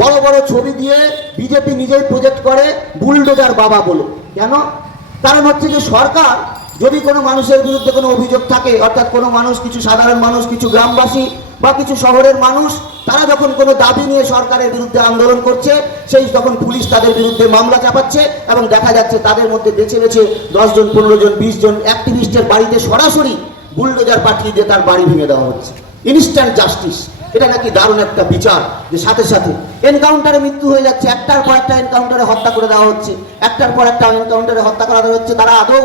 বড় বড় ছবি দিয়ে বিজেপি নিজেই প্রজেক্ট করে বুলডোজার বাবা বলে কেন? কারণ হচ্ছে যে সরকার, যদি কোনো মানুষের বিরুদ্ধে কোনো অভিযোগ থাকে, অর্থাৎ কোনো মানুষ, কিছু সাধারণ মানুষ, কিছু গ্রামবাসী বা কিছু শহরের মানুষ, তারা যখন কোনো দাবি নিয়ে সরকারের বিরুদ্ধে আন্দোলন করছে, সেই তখন পুলিশ তাদের বিরুদ্ধে মামলা চাপাচ্ছে এবং দেখা যাচ্ছে তাদের মধ্যে বেছে বেছে দশজন পনেরো জন, বিশ জন অ্যাক্টিভিস্টের বাড়িতে সরাসরি বুলডোজার পাঠিয়ে দিয়ে তার বাড়ি ভেঙে দেওয়া হচ্ছে। ইনস্ট্যান্ট জাস্টিস এটা নাকি দারুণ একটা বিচার যে সাথে সাথে এনকাউন্টারে মৃত্যু হয়ে যাচ্ছে, একটার পর একটা এনকাউন্টারে হত্যা করে দেওয়া হচ্ছে, একটার পর একটা এনকাউন্টারে হত্যা করা হচ্ছে, তারা আদৌ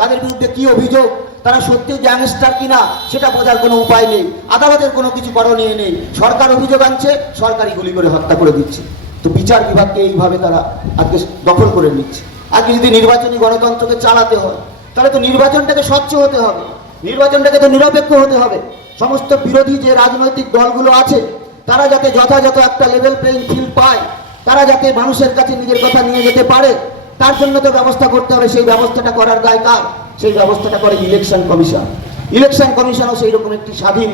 তাদের বিরুদ্ধে কি অভিযোগ, তারা সত্যি গ্যাংস্টার কিনা, সেটা বোঝার কোনো উপায় নেই, আদালতের কোনো কিছু করণীয় নেই, সরকার অভিযোগ আনছে সরকারি গুলি করে হত্যা করে দিচ্ছে। তো বিচার বিভাগকে এইভাবে তারা আজকে দখল করে নিচ্ছে। আজকে যদি নির্বাচনী গণতন্ত্রকে চালাতে হয়, তাহলে তো নির্বাচনটাকে স্বচ্ছ হতে হবে, নির্বাচনটাকে তো নিরপেক্ষ হতে হবে। সমস্ত বিরোধী যে রাজনৈতিক দলগুলো আছে, তারা যাতে যথাযথ একটা লেভেল প্লেইং ফিল্ড পায়, তারা যাতে মানুষের কাছে নিজের কথা নিয়ে যেতে পারে, তার জন্য তো ব্যবস্থা করতে হবে, সেই ব্যবস্থাটা করার দায় কার? সেই ব্যবস্থাটা করে ইলেকশন কমিশন ইলেকশন কমিশনও সেই রকম একটি স্বাধীন,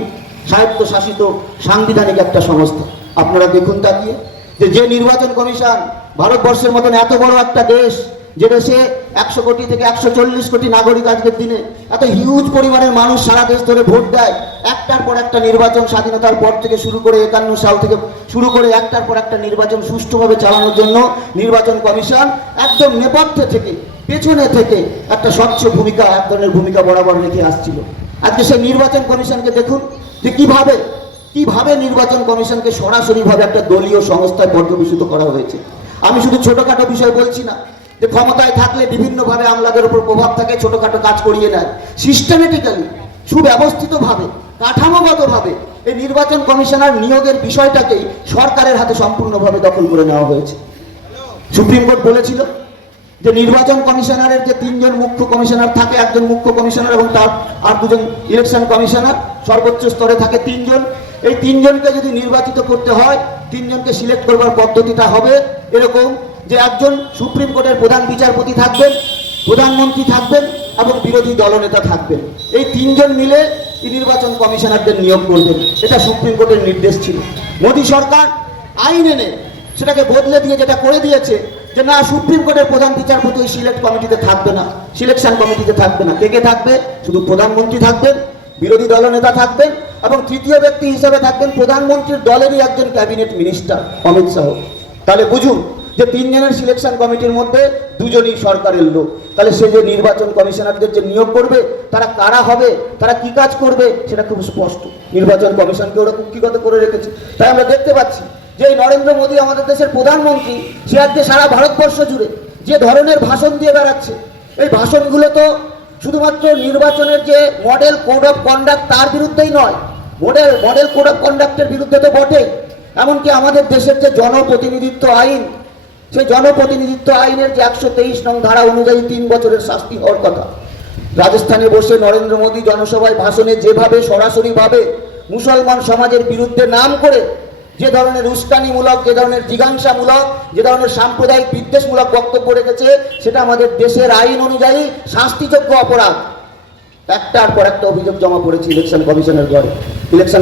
স্বায়ত্তশাসিত, সাংবিধানিক একটা সংস্থা। আপনারা দেখুন তাকিয়ে, যে যে নির্বাচন কমিশন ভারতবর্ষের মতন এত বড় একটা দেশ যে দেশে একশো কোটি থেকে একশো চল্লিশ কোটি নাগরিক আজকের দিনে এত হিউজ পরিমাণের মানুষ সারা দেশ ধরে ভোট দেয়। একটার পর একটা নির্বাচন স্বাধীনতার পর থেকে শুরু করে একান্ন সাল থেকে শুরু করে একটার পর একটা নির্বাচন সুষ্ঠুভাবে চালানোর জন্য নির্বাচন কমিশন একদম নেপথ্যে থেকে, পেছনে থেকে একটা স্বচ্ছ ভূমিকা, এক ধরনের ভূমিকা বরাবর রেখে আসছিল। আজকে সেই নির্বাচন কমিশনকে দেখুন যে কীভাবে কীভাবে নির্বাচন কমিশনকে সরাসরিভাবে একটা দলীয় সংস্থায় পর্যবেসিত করা হয়েছে। আমি শুধু ছোটখাটো বিষয় বলছি না যে ক্ষমতায় থাকলে বিভিন্নভাবে আমলাদের উপর প্রভাব থাকে, ছোটখাটো কাজ করিয়ে নেয় সিস্টেমেটিক্যালি সুব্যবস্থিতভাবে, কাঠামোগতভাবে এই নির্বাচন কমিশনার নিয়োগের বিষয়টাকেই সরকারের হাতে সম্পূর্ণভাবে দখল করে নেওয়া হয়েছে। সুপ্রিম কোর্ট বলেছিল যে নির্বাচন কমিশনারের যে তিনজন মুখ্য কমিশনার থাকে, একজন মুখ্য কমিশনার এবং তার আর দুজন ইলেকশন কমিশনার, সর্বোচ্চ স্তরে থাকে তিনজন। এই তিনজনকে যদি নির্বাচিত করতে হয়, তিনজনকে সিলেক্ট করবার পদ্ধতিটা হবে এরকম যে একজন সুপ্রিম কোর্টের প্রধান বিচারপতি থাকবেন, প্রধানমন্ত্রী থাকবেন এবং বিরোধী দলনেতা থাকবেন। এই তিনজন মিলে নির্বাচন কমিশনারদের নিয়োগ করবেন। এটা সুপ্রিম কোর্টের নির্দেশ ছিল। মোদী সরকার আইন এনে সেটাকে বদলে দিয়ে যেটা করে দিয়েছে, যে না, সুপ্রিম কোর্টের প্রধান বিচারপতি সিলেক্ট কমিটিতে থাকবে না, সিলেকশন কমিটিতে থাকবে না। কে কে থাকবে? শুধু প্রধানমন্ত্রী থাকবেন, বিরোধী দলনেতা থাকবেন এবং তৃতীয় ব্যক্তি হিসেবে থাকবেন প্রধানমন্ত্রীর দলেরই একজন ক্যাবিনেট মিনিস্টার, অমিত শাহ। তাহলে বুঝুন যে তিনজনের সিলেকশন কমিটির মধ্যে দুজনই সরকারের লোক। তাহলে সে যে নির্বাচন কমিশনারদের যে নিয়োগ করবে, তারা কারা হবে, তারা কি কাজ করবে, সেটা খুব স্পষ্ট। নির্বাচন কমিশনকে ওরা কুক্ষিগত করে রেখেছে। তাই আমরা দেখতে পাচ্ছি যে নরেন্দ্র মোদী আমাদের দেশের প্রধানমন্ত্রী, সে আজকে সারা ভারতবর্ষ জুড়ে যে ধরনের ভাষণ দিয়ে বেড়াচ্ছে, এই ভাষণগুলো তো শুধুমাত্র নির্বাচনের যে মডেল কোড অফ কন্ডাক্ট তার বিরুদ্ধেই নয় মডেল মডেল কোড অফ কন্ডাক্টের বিরুদ্ধে তো বটেই। এমনকি আমাদের দেশের যে জনপ্রতিনিধিত্ব আইন সেই জনপ্রতিনিধিত্ব আইনের যে একশো তেইশ নং ধারা অনুযায়ী তিন বছরের শাস্তি হওয়ার কথা। রাজস্থানে বসে নরেন্দ্র মোদী জনসভায় ভাষণে যেভাবে সরাসরিভাবে মুসলমান সমাজের বিরুদ্ধে নাম করে যে ধরনের উস্কানিমূলক, যে ধরনের জিজ্ঞাসামূলক, যে ধরনের সাম্প্রদায়িক বিদ্বেষমূলক বক্তব্য রেখেছে, সেটা আমাদের দেশের আইন অনুযায়ী শাস্তিযোগ্য অপরাধ। একটার পর একটা অভিযোগ জমা পড়েছে ইলেকশন কমিশনের ঘরে। ইলেকশন